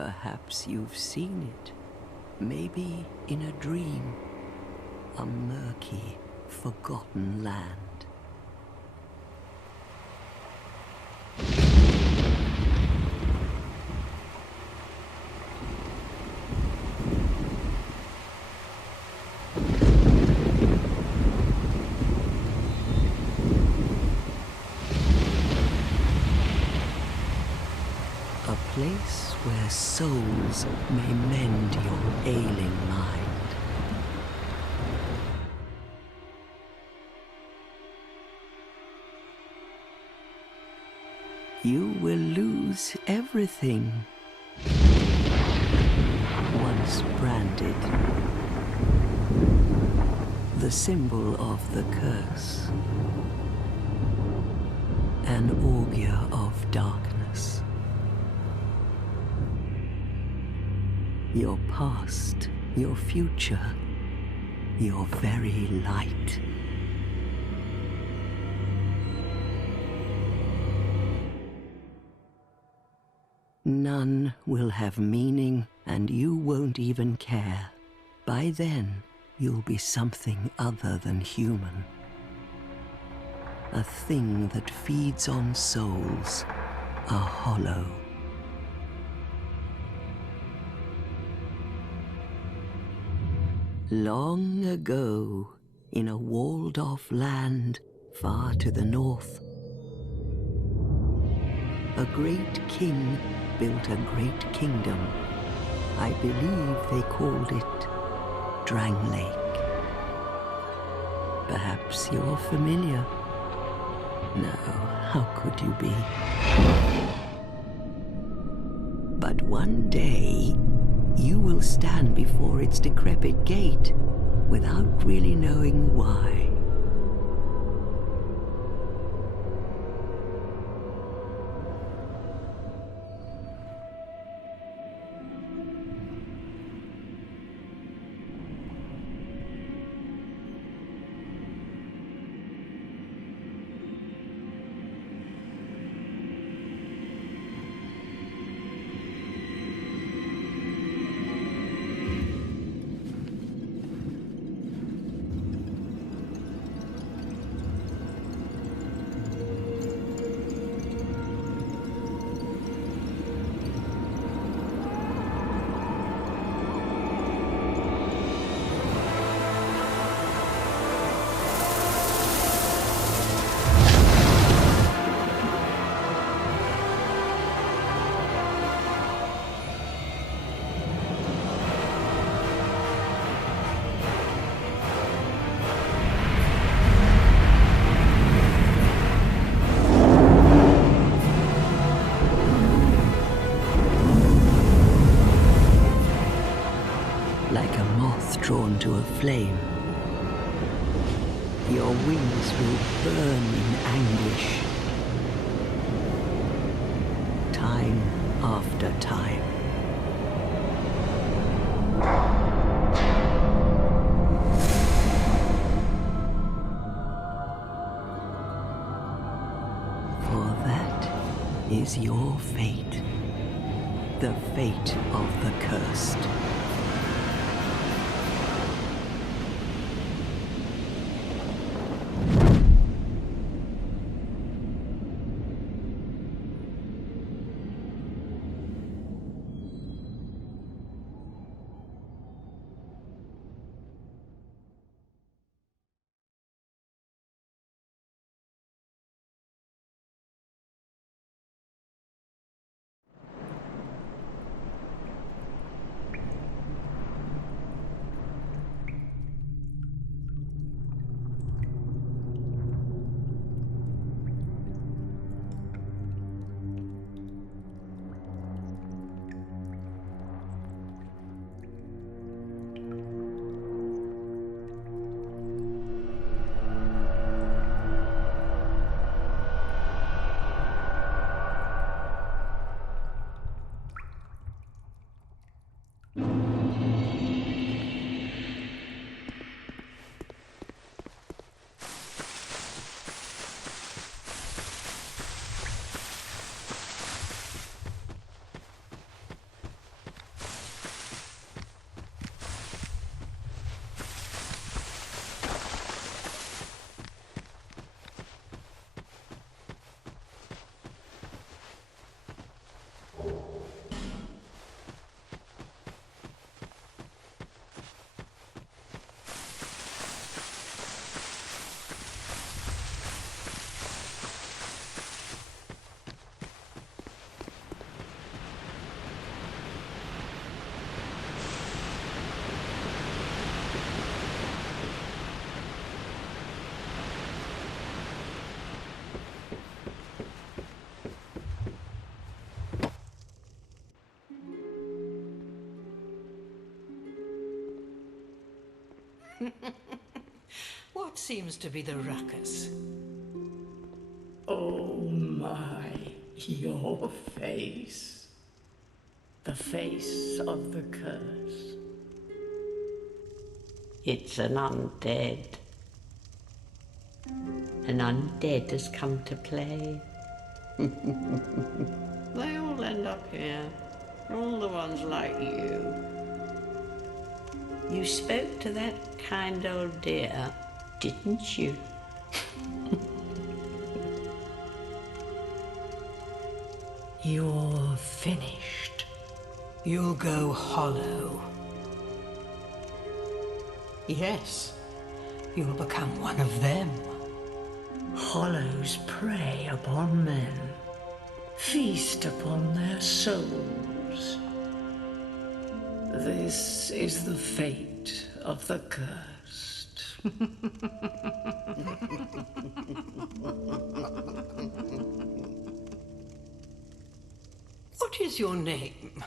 Perhaps you've seen it. Maybe in a dream. A murky, forgotten land. A place where souls may mend your ailing mind. You will lose everything. Once branded, the symbol of the curse, an augur of darkness. Your past, your future, your very light. None will have meaning, and you won't even care. By then, you'll be something other than human. A thing that feeds on souls, a hollow. Long ago, in a walled-off land far to the north, a great king built a great kingdom. I believe they called it Drangleic. Perhaps you're familiar. No, how could you be? But one day, you will stand before its decrepit gate without really knowing why. Like a moth drawn to a flame, your wings will burn in anguish, time after time. For that is your fate, the fate of the cursed. seems to be the ruckus? Oh my, your face. The face of the curse. It's an undead. An undead has come to play. They all end up here. All the ones like you. You spoke to that kind old dear, didn't you? You're finished. You'll go hollow. Yes, you'll become one of them. Hollows prey upon men, feast upon their souls. This is the fate of the cursed. What is your name?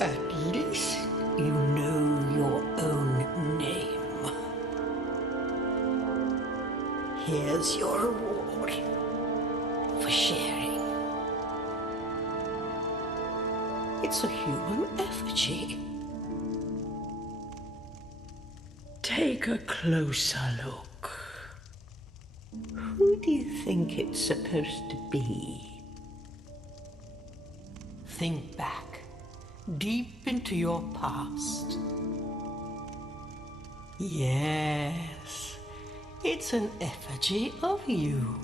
At least you know your own name. Here's your reward for sharing. It's a human effigy. Take a closer look. Who do you think it's supposed to be? Think back, deep into your past. Yes, it's an effigy of you.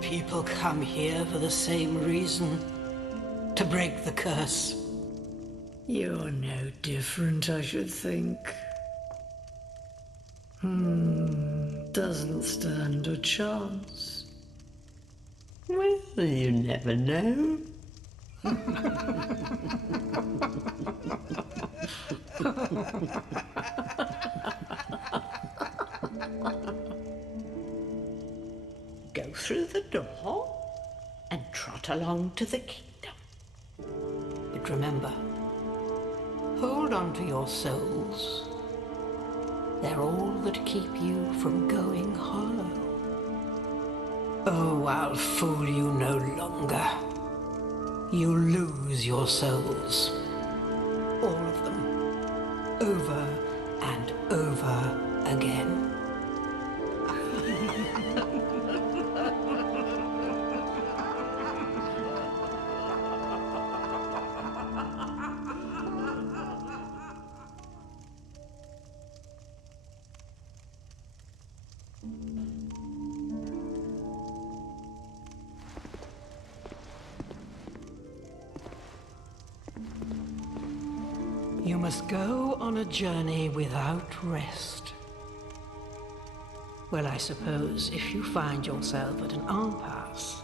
people come here for the same reason. To break the curse. You're no different, I should think. Doesn't stand a chance. Well, you never know. Go through the door and trot along to the kingdom. But remember, hold on to your souls. They're all that keep you from going hollow. Oh, I'll fool you no longer. You lose your souls. All of them. Over and over again. You must go on a journey without rest. Well, I suppose if you find yourself at an impasse.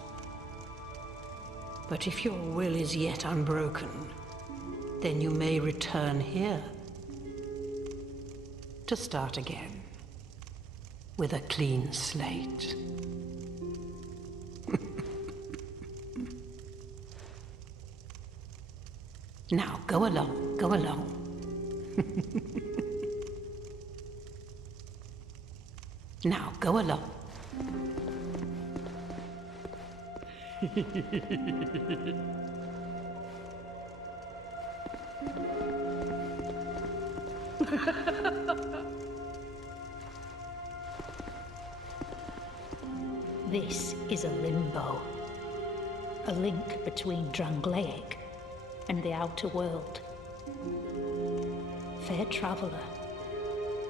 But if your will is yet unbroken, then you may return here to start again with a clean slate. Now, go along, go along. Now, go along. This is a limbo. A link between Drangleic and the outer world. Fair traveller,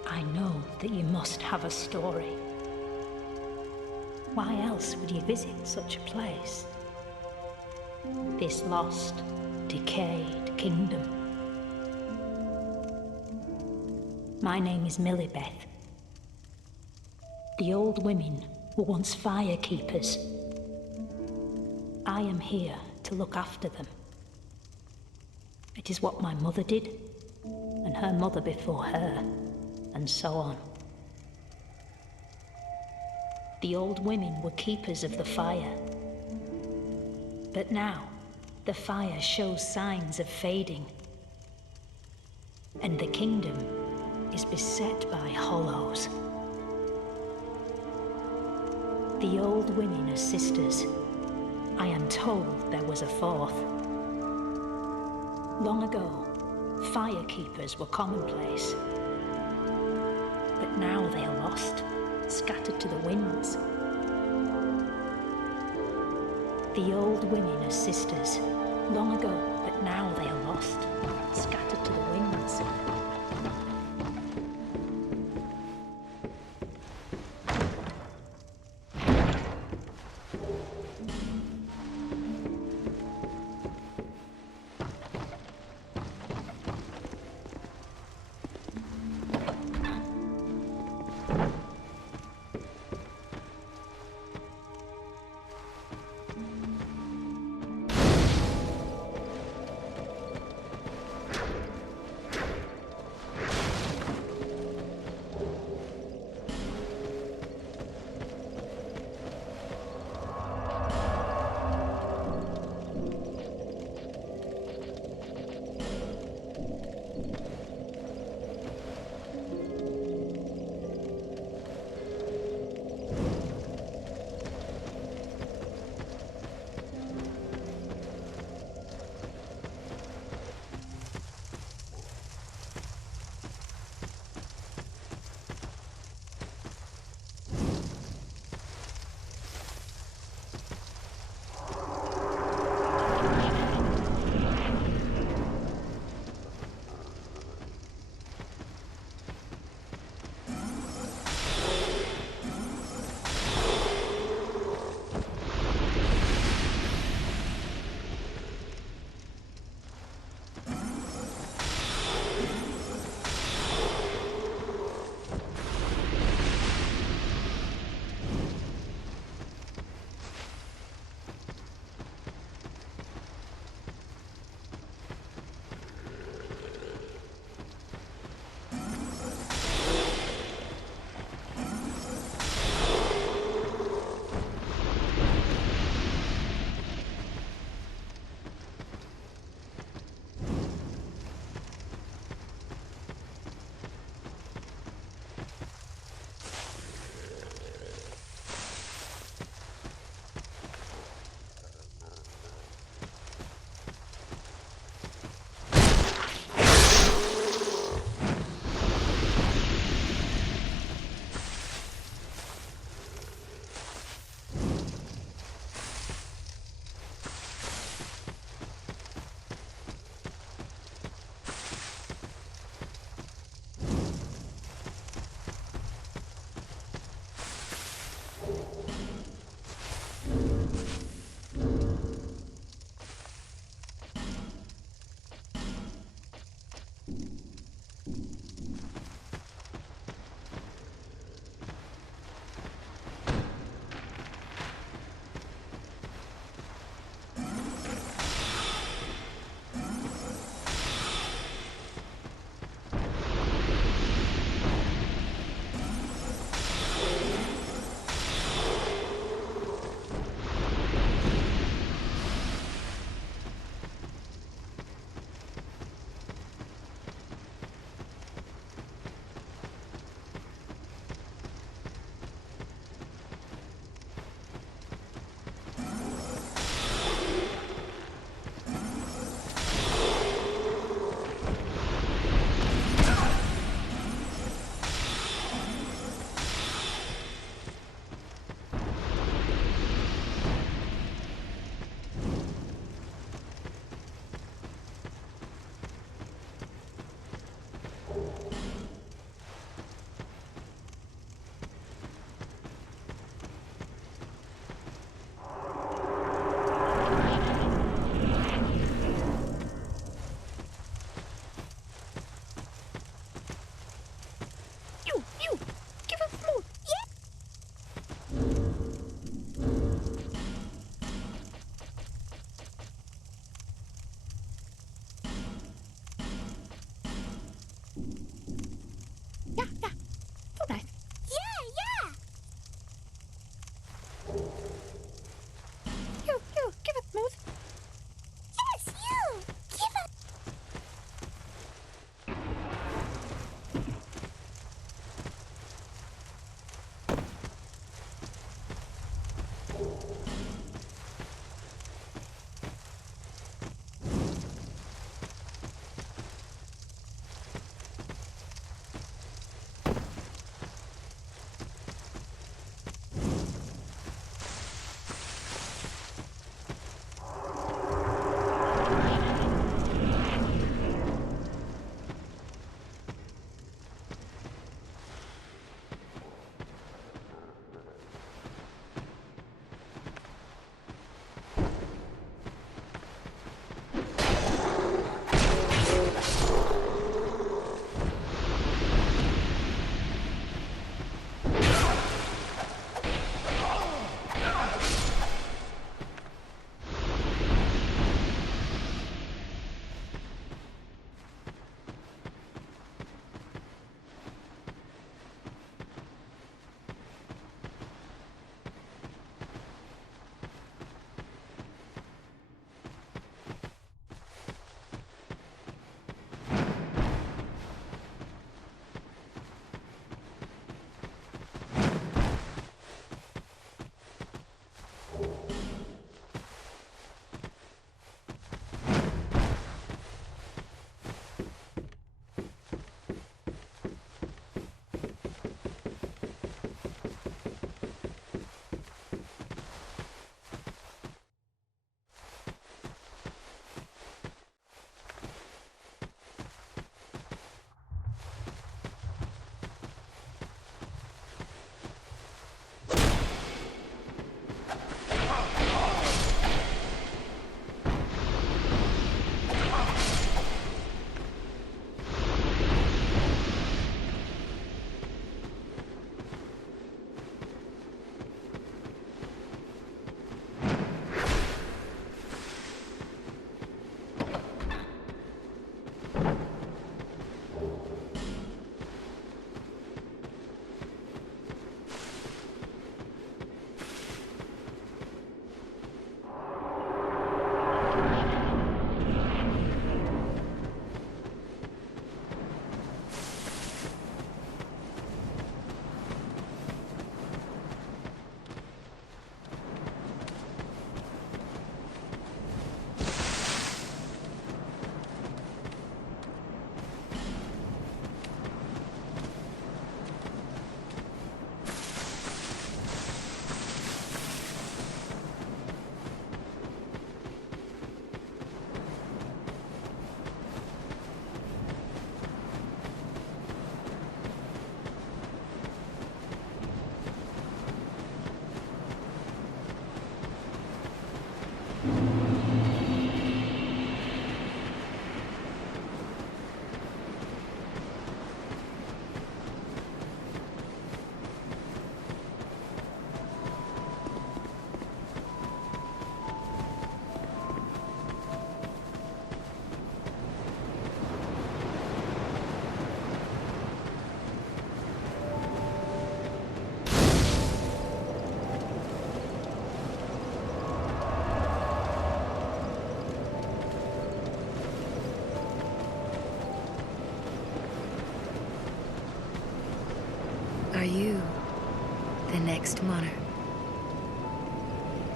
I know that you must have a story. Why else would you visit such a place? This lost, decayed kingdom. My name is Millibeth. The old women were once firekeepers. I am here to look after them. It is what my mother did, and her mother before her, and so on. The old women were keepers of the fire. But now, the fire shows signs of fading, and the kingdom is beset by hollows. The old women are sisters. I am told there was a fourth. Long ago, firekeepers were commonplace. But now they are lost, scattered to the winds. The old women are sisters. Long ago, but now they are lost, scattered to the winds. you the next monarch?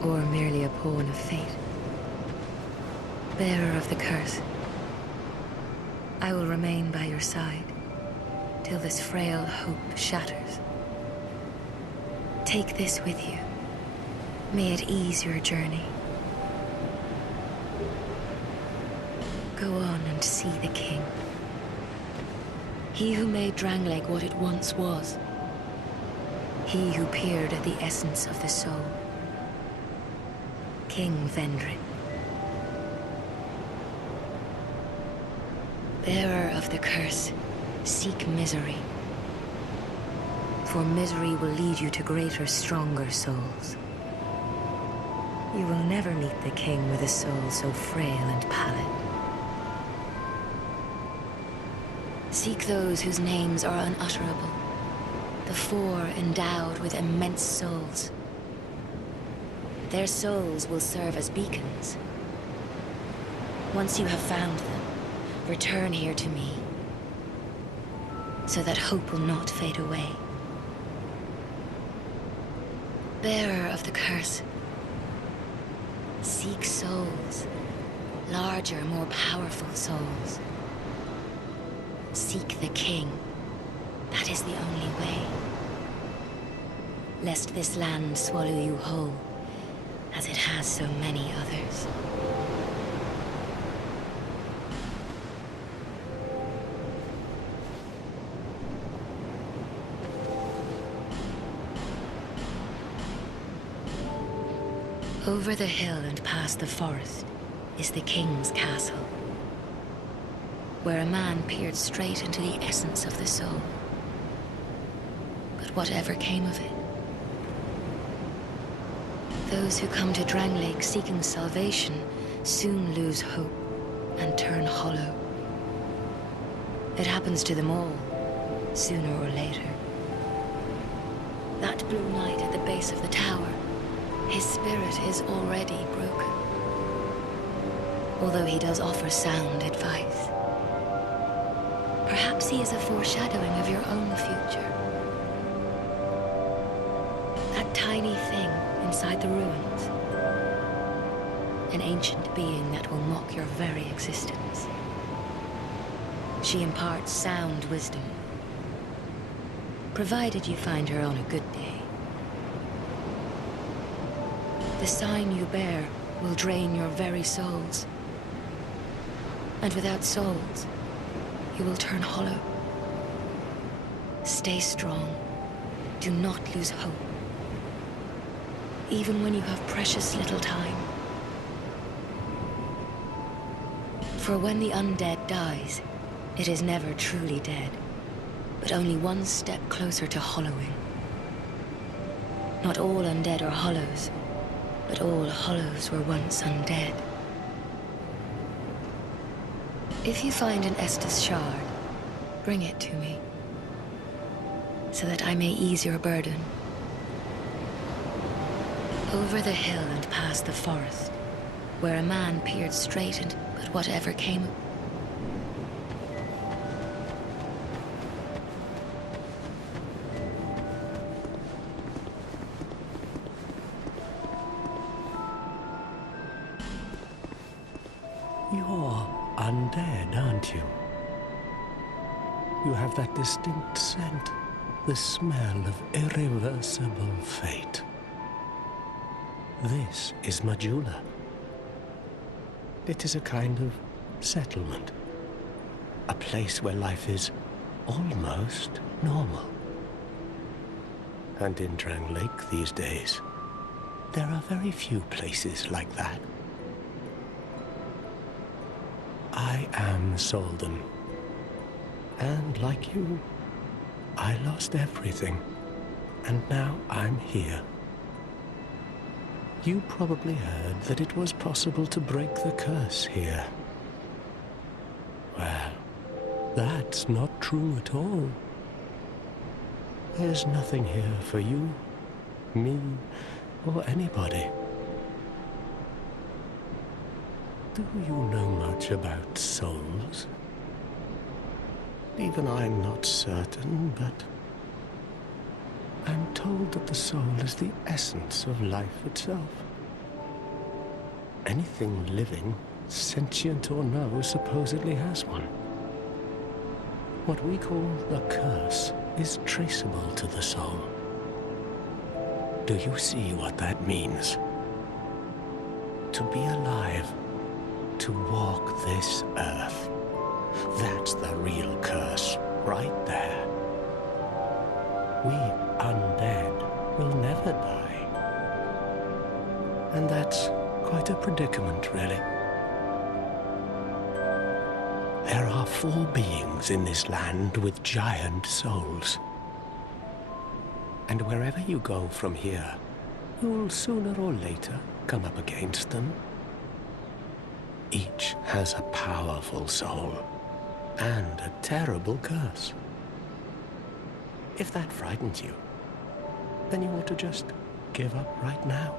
Or merely a pawn of fate? Bearer of the curse, I will remain by your side till this frail hope shatters. Take this with you. May it ease your journey. Go on and see the king. He who made Drangleic what it once was. He who peered at the essence of the soul. King Vendrick. Bearer of the curse, seek misery. For misery will lead you to greater, stronger souls. You will never meet the king with a soul so frail and pallid. Seek those whose names are unutterable, the four endowed with immense souls. Their souls will serve as beacons. Once you have found them, return here to me, so that hope will not fade away. Bearer of the curse, seek souls, larger, more powerful souls. Seek the king. That is the only way. Lest this land swallow you whole, as it has so many others. Over the hill and past the forest is the king's castle, where a man peered straight into the essence of the soul. But whatever came of it, those who come to Drangleic seeking salvation soon lose hope and turn hollow. It happens to them all, sooner or later. That blue knight at the base of the tower, his spirit is already broken. Although he does offer sound advice. Perhaps he is a foreshadowing of your own future. That tiny thing inside the ruins. An ancient being that will mock your very existence. She imparts sound wisdom, provided you find her on a good day. The sign you bear will drain your very souls. And without souls, you will turn hollow. Stay strong. Do not lose hope. Even when you have precious little time. For when the undead dies, it is never truly dead, but only one step closer to hollowing. Not all undead are hollows, but all hollows were once undead. If you find an Estus shard, bring it to me, so that I may ease your burden. Over the hill and past the forest, where a man peered straight into but whatever came. You're undead, aren't you? You have that distinct scent, the smell of irreversible fate. This is Majula. It is a kind of settlement. A place where life is almost normal. And in Drangleic these days, there are very few places like that. I am Soldan. And like you, I lost everything. And now I'm here. You probably heard that it was possible to break the curse here. Well, that's not true at all. There's nothing here for you, me, or anybody. Do you know much about souls? Even I'm not certain, but I'm told that the soul is the essence of life itself. Anything living, sentient or no, supposedly has one. What we call the curse is traceable to the soul. Do you see what that means? To be alive, to walk this earth. That's the real curse, right there. We undead will never die. And that's quite a predicament, really. There are 4 beings in this land with giant souls. And wherever you go from here, you'll sooner or later come up against them. Each has a powerful soul and a terrible curse. If that frightens you, then you ought to just give up right now,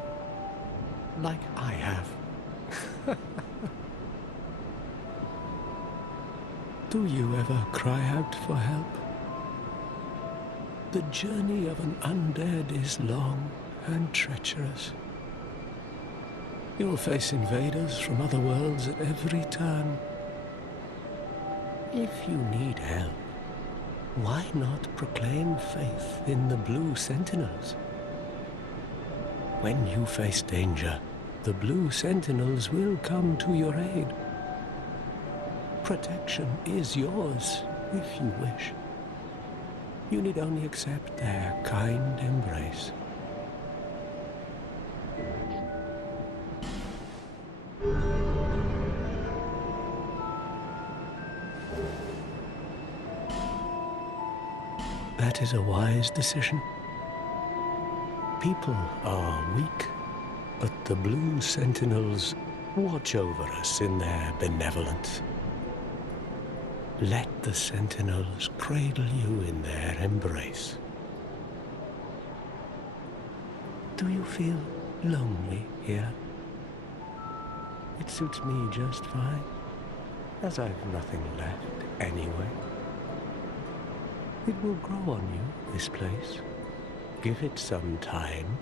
like I have. Do you ever cry out for help? The journey of an undead is long and treacherous. You'll face invaders from other worlds at every turn. If you need help, why not proclaim faith in the Blue Sentinels? When you face danger, the Blue Sentinels will come to your aid. Protection is yours, if you wish. You need only accept their kind embrace. That is a wise decision. People are weak, but the Blue Sentinels watch over us in their benevolence. Let the Sentinels cradle you in their embrace. Do you feel lonely here? It suits me just fine, as I've nothing left anyway. It will grow on you, this place. Give it some time.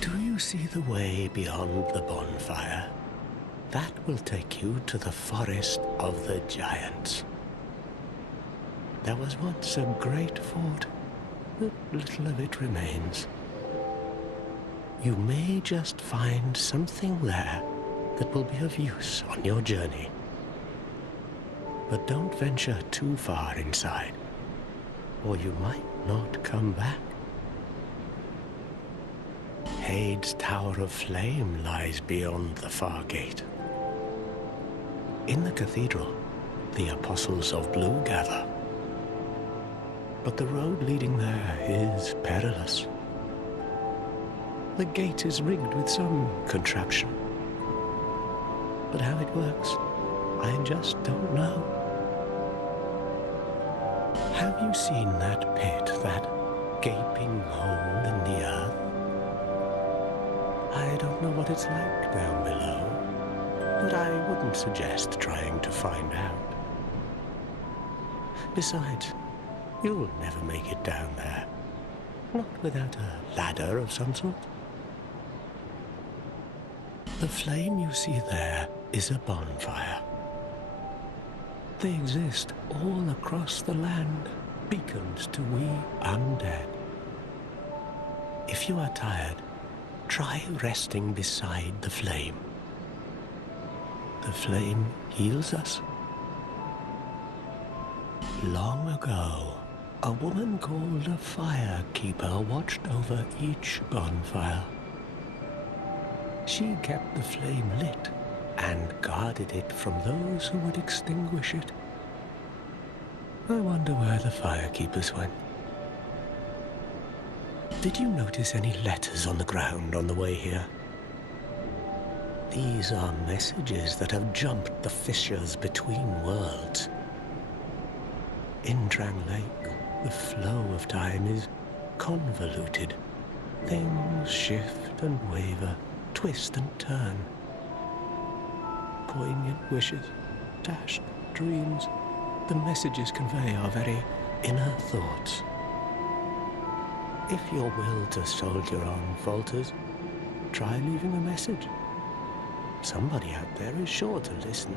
Do you see the way beyond the bonfire? That will take you to the forest of the giants. There was once a great fort, but little of it remains. You may just find something there that will be of use on your journey. But don't venture too far inside, or you might not come back. Hade's Tower of Flame lies beyond the far gate. In the cathedral, the Apostles of Blue gather. But the road leading there is perilous. The gate is rigged with some contraption. But how it works, I just don't know. Have you seen that pit, that gaping hole in the earth? I don't know what it's like down below, but I wouldn't suggest trying to find out. Besides, you'll never make it down there, not without a ladder of some sort. The flame you see there is a bonfire. They exist all across the land, beacons to we undead. If you are tired, try resting beside the flame. The flame heals us. Long ago, a woman called a firekeeper watched over each bonfire. She kept the flame lit and guarded it from those who would extinguish it. I wonder where the firekeepers went. Did you notice any letters on the ground on the way here? These are messages that have jumped the fissures between worlds. In Drang Lake, the flow of time is convoluted. Things shift and waver, twist and turn. Poignant wishes dashed dreams, the messages convey our very inner thoughts. If your will to soldier on falters, try leaving a message. Somebody out there is sure to listen.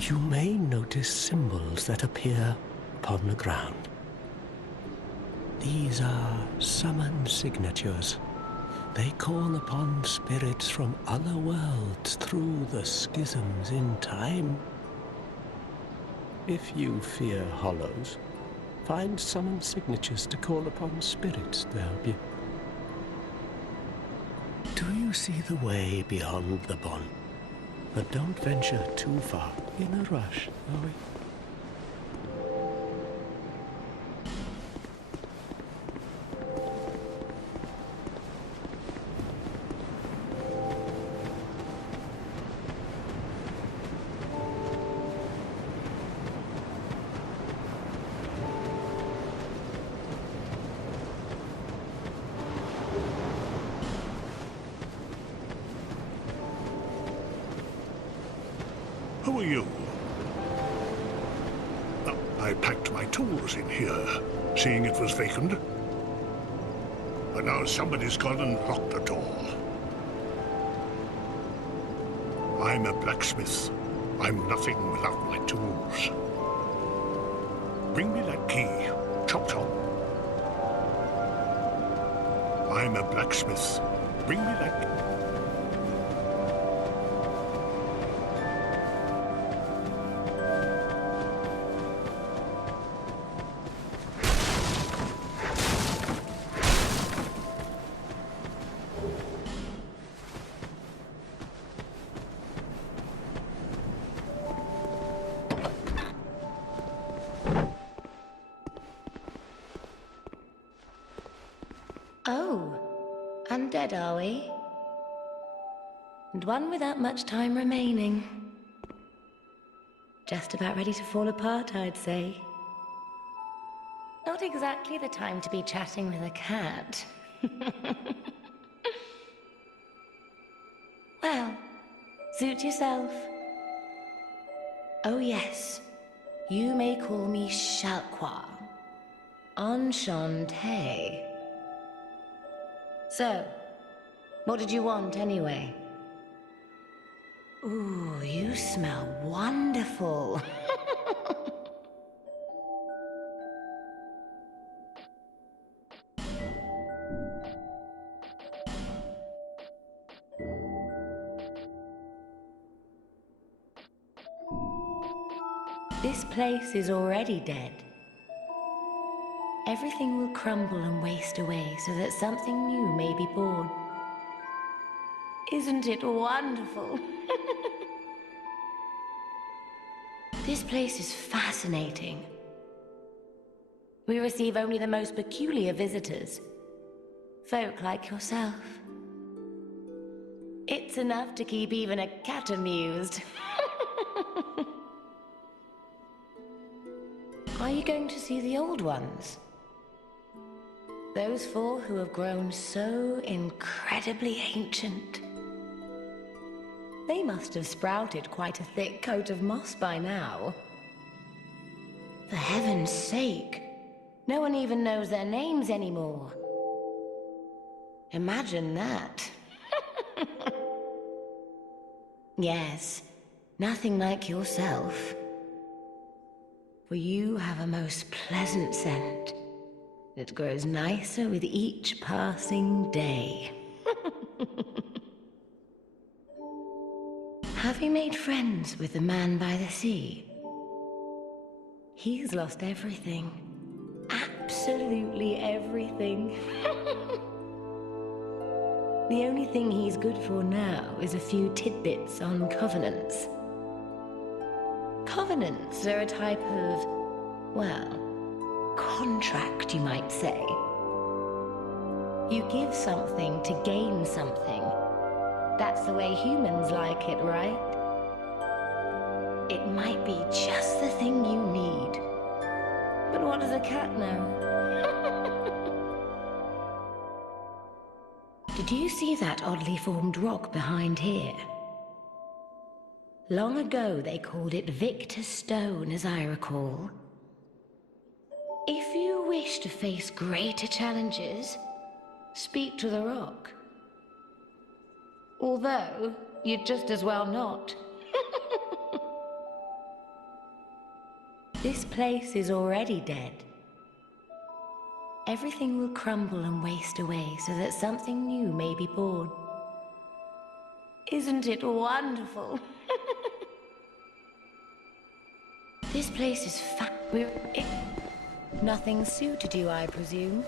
You may notice symbols that appear upon the ground. These are summon signatures. They call upon spirits from other worlds through the schisms in time. If you fear hollows, find summon signatures to call upon spirits to help you. Do you see the way beyond the bond? But don't venture too far in a rush, are we? Who are you? I packed my tools in here, seeing it was vacant. But now somebody's gone and locked the door. I'm a blacksmith. I'm nothing without my tools. Bring me that key. Chop chop. I'm a blacksmith. Bring me that key. Oh, undead are we? And one without much time remaining. Just about ready to fall apart, I'd say. Not exactly the time to be chatting with a cat. Well, suit yourself. Oh yes, you may call me Shalqua. Enchanté. So, what did you want anyway? Ooh, you smell wonderful. This place is already dead. Everything will crumble and waste away so that something new may be born. Isn't it wonderful? This place is fascinating. We receive only the most peculiar visitors. Folk like yourself. It's enough to keep even a cat amused. Are you going to see the old ones? Those four who have grown so incredibly ancient. They must have sprouted quite a thick coat of moss by now. For heaven's sake, no one even knows their names anymore. Imagine that. Yes, nothing like yourself. For you have a most pleasant scent. It grows nicer with each passing day. Have you made friends with the man by the sea? He's lost everything. Absolutely everything. The only thing he's good for now is a few tidbits on covenants. Covenants are a type of, well, contract, you might say. You give something to gain something. That's the way humans like it, right? It might be just the thing you need. But what does a cat know? Did you see that oddly formed rock behind here? Long ago, they called it Victor's Stone, as I recall. If you wish to face greater challenges, speak to the rock. Although, you'd just as well not. This place is already dead. Everything will crumble and waste away so that something new may be born. Isn't it wonderful? This place is Nothing suited you, I presume?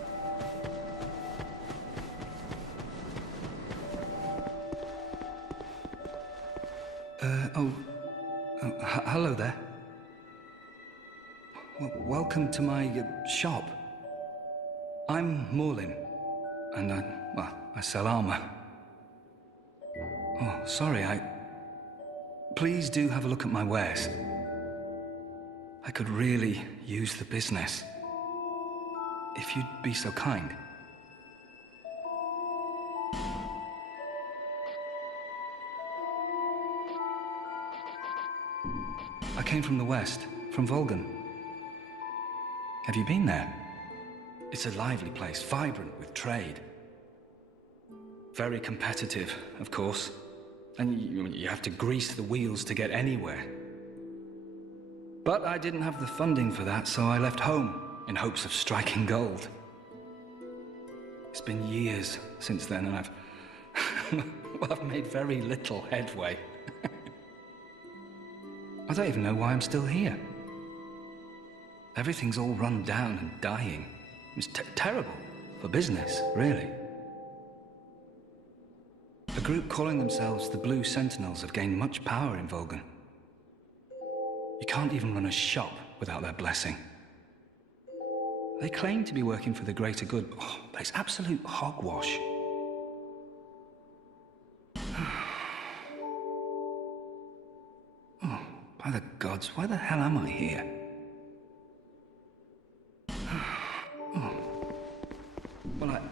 Hello there. Welcome to my shop. I'm Morlin, and I sell armor. Oh, sorry, Please do have a look at my wares. I could really use the business. If you'd be so kind. I came from the west, from Volgan. Have you been there? It's a lively place, vibrant with trade. Very competitive, of course. And you have to grease the wheels to get anywhere. But I didn't have the funding for that, so I left home in hopes of striking gold. It's been years since then, and I've made very little headway. I don't even know why I'm still here. Everything's all run down and dying. It's terrible for business, really. A group calling themselves the Blue Sentinels have gained much power in Volgan. You can't even run a shop without their blessing. They claim to be working for the greater good, but it's absolute hogwash. Oh, by the gods, why the hell am I here? Oh. Well,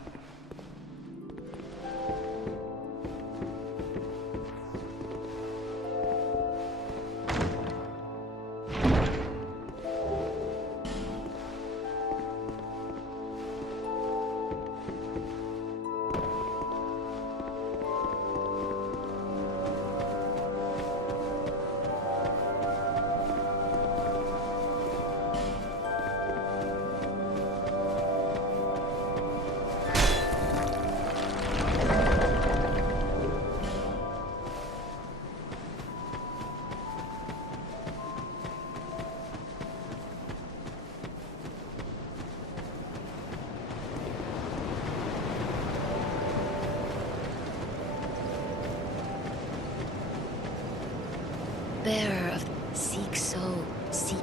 Bearer of seek soul, seek